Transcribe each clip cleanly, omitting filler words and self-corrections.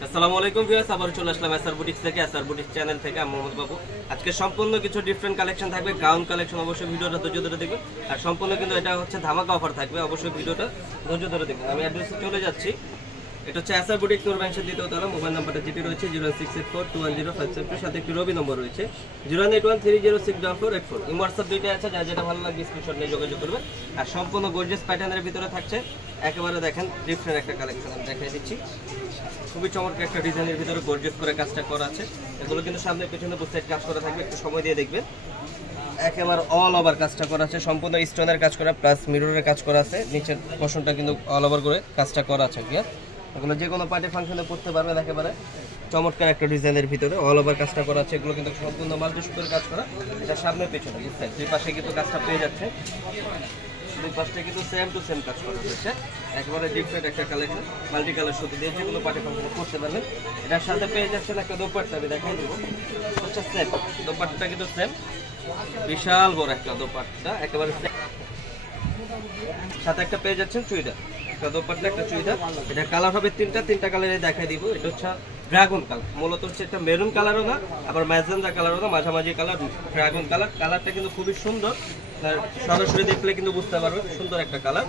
আসসালামু আলাইকুম ভিউয়ার্স, আবার চলে আসলাম এসআর বুটিক্স থেকে। এসআর বুটিক্স চ্যানেল থেকে আমি মোহাম্মদ বাবু। আজকে সম্পূর্ণ কিছু ডিফারেন্ট কালেকশন থাকবে, গাউন কালেকশন। অবশ্যই ভিডিওটা ধৈর্য ধরে দেখবেন। আর সম্পূর্ণ কিন্তু এটা হচ্ছে ধামাকা অফার থাকবে, অবশ্যই ভিডিওটা ধৈর্য ধরে দেখবেন। আমি অ্যাড্রেসে চলে যাচ্ছি। এটা হচ্ছে এসআর বুটিক্স নূর মেনশন দ্বিতীয় তলা। মোবাইল নাম্বারটা যেটি রয়েছে 068421057, সাথে একটি রবি নম্বর রয়েছে 08130064484। এই হোয়াটসঅ্যাপ দুইটা আছে, যা যেটা ভালো লাগবে স্ক্রিনশট নিয়ে যোগাযোগ করবেন। আর সম্পূর্ণ গর্জিয়াস প্যাটার্নের ভিতরে থাকছে, একেবারে দেখেন ডিফারেন্ট একটা কালেকশন আমি দেখাই দিচ্ছি। খুবই চমৎকার একটা ডিজাইনের ভিতরে গর্জিয়াস করে কাজটা করা আছে। এগুলো কিন্তু সামনে পেছনে বুথ সাইড কাজ করা থাকবে, একটু সময় দিয়ে দেখবেন। একেবারে অল ওভার কাজটা করা আছে, সম্পূর্ণ স্টোনের কাজ করা প্লাস মিররের কাজ করা আছে। নিচের পোর্শনটা কিন্তু অল ওভার করে কাজটা করা আছে। ঠিক আছে, এগুলো যে কোনো পার্টি ফাংশনে পড়তে পারবেন। একেবারে চমৎকার একটা ডিজাইনের ভিতরে অল ওভার কাজটা করা আছে। এগুলো কিন্তু সম্পূর্ণ মাল্টি সুতোর কাজ করা। এটা সামনে পেছনে দুই পাশে কিন্তু কাজটা পেয়ে যাচ্ছে। দুই পাশটা কিন্তু সেম টু সেম কাজ করা হয়েছে। একেবারে ডিফারেন্ট একটা কালেকশন, মাল্টি কালার সুতো দিয়ে যেগুলো পার্টি ফাংশনে করতে পারবেন। এটার সাথে পেয়ে যাচ্ছেন একটা দোপাট্টা, আমি দেখাই দেবো। হচ্ছে সেম দোপাট্টাটা কিন্তু সেম, বিশাল বড় একটা দোপাট্টা, একেবারে সাথে একটা পেয়ে যাচ্ছেন চুড়িদার, একটা দোপাট্টা একটা চুড়িদার। এটা কালার হবে তিনটা কালারে দেখাই দিব। এটা হচ্ছে ড্রাগন কালার, মূলত হচ্ছে একটা মেরুন কালারও না, আবার ম্যাজেন্ডা কালারও না, মাঝামাঝি কালার ড্রাগন কালার। কালারটা কিন্তু খুবই সুন্দর, সরাসরি দেখলে কিন্তু বুঝতে পারবেন সুন্দর একটা কালার।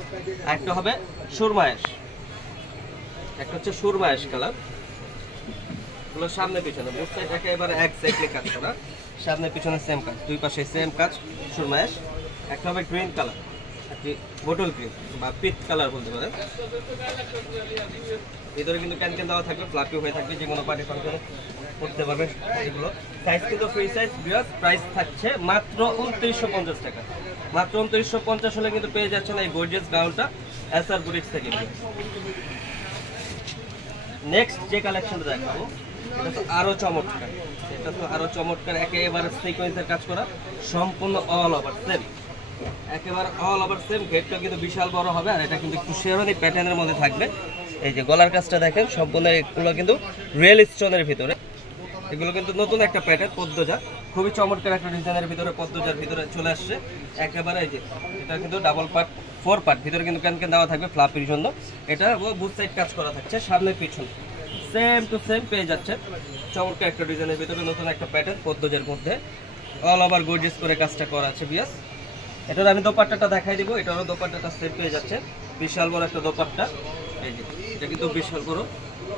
একটা হবে সুরমায়েশ, একটা হচ্ছে সুরমায়েশ কালার। এগুলো সামনে পিছনে বুঝতে একেবারে এক্স্যাক্টলি কাজ করা, সামনে পিছনে সেম কাজ, দুই পাশে সেম কাজ সুরমায়েশ। একটা হবে গ্রিন কালার, বোটল গ্রিন বা পিট কালার বলতে পারেন। ভিতরে কিন্তু ক্যান দেওয়া থাকবে, ফ্লাফি হয়ে থাকবে, যে কোনো পার্টি ফাংশনে করতে পারবেন। এগুলো সাইজ কিন্তু ফ্রি সাইজ। প্রাইস থাকছে মাত্র 2950 টাকা। মাত্র 2950 হলে কিন্তু পেয়ে যাচ্ছেন এই গর্জিয়াস গাউনটা এসআর বুটিক্স থেকে। নেক্সট যে কালেকশনটা দেখাবো, এটা তো আরো চমৎকার। এটা তো আরো চমৎকার, একেবারে সিকোয়েন্সের কাজ করা, সম্পূর্ণ অল ওভার সেম, একেবারে অল ওভার সেম। ঘেরটা কিন্তু বিশাল বড় হবে, আর এটা কিন্তু একটু শেরওয়ানি প্যাটার্নের মধ্যে থাকবে। এই যে গলার কাজটা দেখেন, সম্পূর্ণ এগুলো কিন্তু রিয়েল স্টোনের ভিতরে। এগুলো কিন্তু নতুন একটা প্যাটার্ন, পদ্মজা, খুবই চমৎকার একটা ডিজাইনের ভিতরে পদ্মজার ভিতরে চলে আসছে। একেবারে এই যে এটা কিন্তু ডাবল পার্ট 4 পার্ট, ভিতরে কিন্তু ক্যান দেওয়া থাকবে ফ্লাপির জন্য। এটা বুথ সাইড কাজ করা থাকছে, সামনে পিছনে সেম টু সেম পেয়ে যাচ্ছে। চমৎকার একটা ডিজাইনের ভিতরে নতুন একটা প্যাটার্ন পদ্মজার মধ্যে, অল ওভার গর্জিয়াস করে কাজটা করা আছে বিয়াস। এটার আমি দোপাট্টাটা দেখাই দিব। এটারও দোপাট্টাটা সেম পেয়ে যাচ্ছে, বিশাল বড় একটা দোপাট্টা। এই যে এটা কিন্তু বিশাল বড়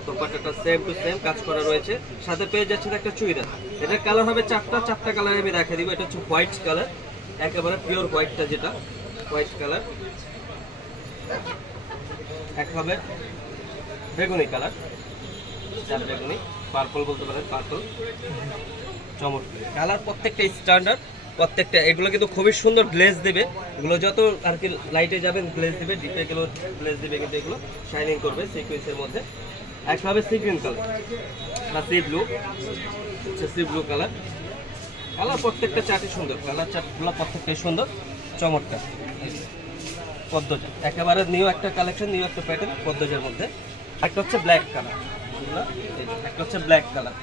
দোপাট্টাটা, সেম টু সেম কাজ করা রয়েছে। সাথে পেয়ে যাচ্ছে একটা চুড়িদার। এটার কালার হবে চারটা কালার আমি দেখাই দিব। এটা হচ্ছে হোয়াইট কালার, একেবারে পিওর হোয়াইটটা, যেটা হোয়াইট কালার। এক হবে বেগুনি কালার, বেগুনি পার্পল বলতে পারেন, পার্পল। চমৎকার কালার, প্রত্যেকটা স্ট্যান্ডার্ড, প্রত্যেকটা। এগুলো কিন্তু খুবই সুন্দর গ্লেজ দেবে। এগুলো যত আর কি লাইটে যাবেন গ্লেজ দেবে, ডিপে গেলে গ্লেজ দেবে, কিন্তু এগুলো শাইনিং করবে সিকুয়েন্সের মধ্যে। একটা হবে সি গ্রিন কালার বা সি ব্লু, হচ্ছে সি ব্লু কালার। কালার প্রত্যেকটা চার্টই সুন্দর, কালার চার্টগুলো প্রত্যেকটাই সুন্দর, চমৎকার। পদ্মজা একেবারে নিউ একটা কালেকশন, নিউ একটা প্যাটার্ন পদ্মজার মধ্যে। একটা হচ্ছে ব্ল্যাক কালার, একটা হচ্ছে black colour,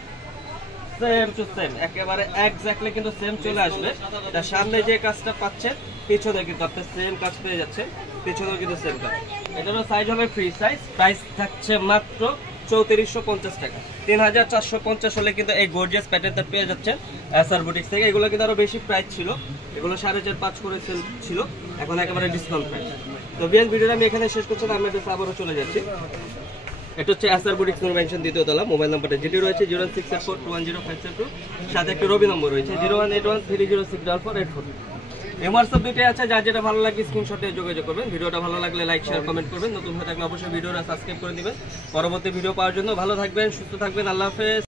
same to same, একেবারে এক্স্যাক্টলি কিন্তু সেম চলে আসবে। তার সামনে যে কাজটা পাচ্ছেন, পিছনে কিন্তু আপনি সেম কাজ পেয়ে যাচ্ছেন, পিছনেও কিন্তু সেম কাজ। এটারও সাইজ হবে ফ্রি সাইজ। প্রাইস থাকছে মাত্র 3450 টাকা। 3450 হলে কিন্তু এই গর্জিয়াস প্যাটার্নটা পেয়ে যাচ্ছেন এসআর বুটিক্স থেকে। এগুলো কিন্তু আরো বেশি প্রাইস ছিল, এগুলো 4.5-5 করে সেল ছিল, এখন একেবারে ডিসকাউন্ট প্রাইস। তো বিয়ার ভিডিওটা আমি এখানে শেষ করছি, আমি আবারও চলে যাচ্ছি। এটা হচ্ছে এসআর বুটিক্স নূর মেনশন দ্বিতীয় তলা। মোবাইল নাম্বারটা যেটি রয়েছে 068421057, সাথে একটা রবি নম্বর রয়েছে 01813064484। এই হোয়াটসঅ্যাপ দুইটাই আছে, যার যেটা ভালো লাগে স্ক্রিনশটে যোগাযোগ করবেন। ভিডিওটা ভালো লাগলে লাইক শেয়ার কমেন্ট করবেন। নতুন হয়ে থাকলে অবশ্যই ভিডিওটা সাবস্ক্রাইব করে দিবেন। পরবর্তী ভিডিও পাওয়ার জন্য ভালো থাকবেন, সুস্থ থাকবেন, আল্লাহ হাফেজ।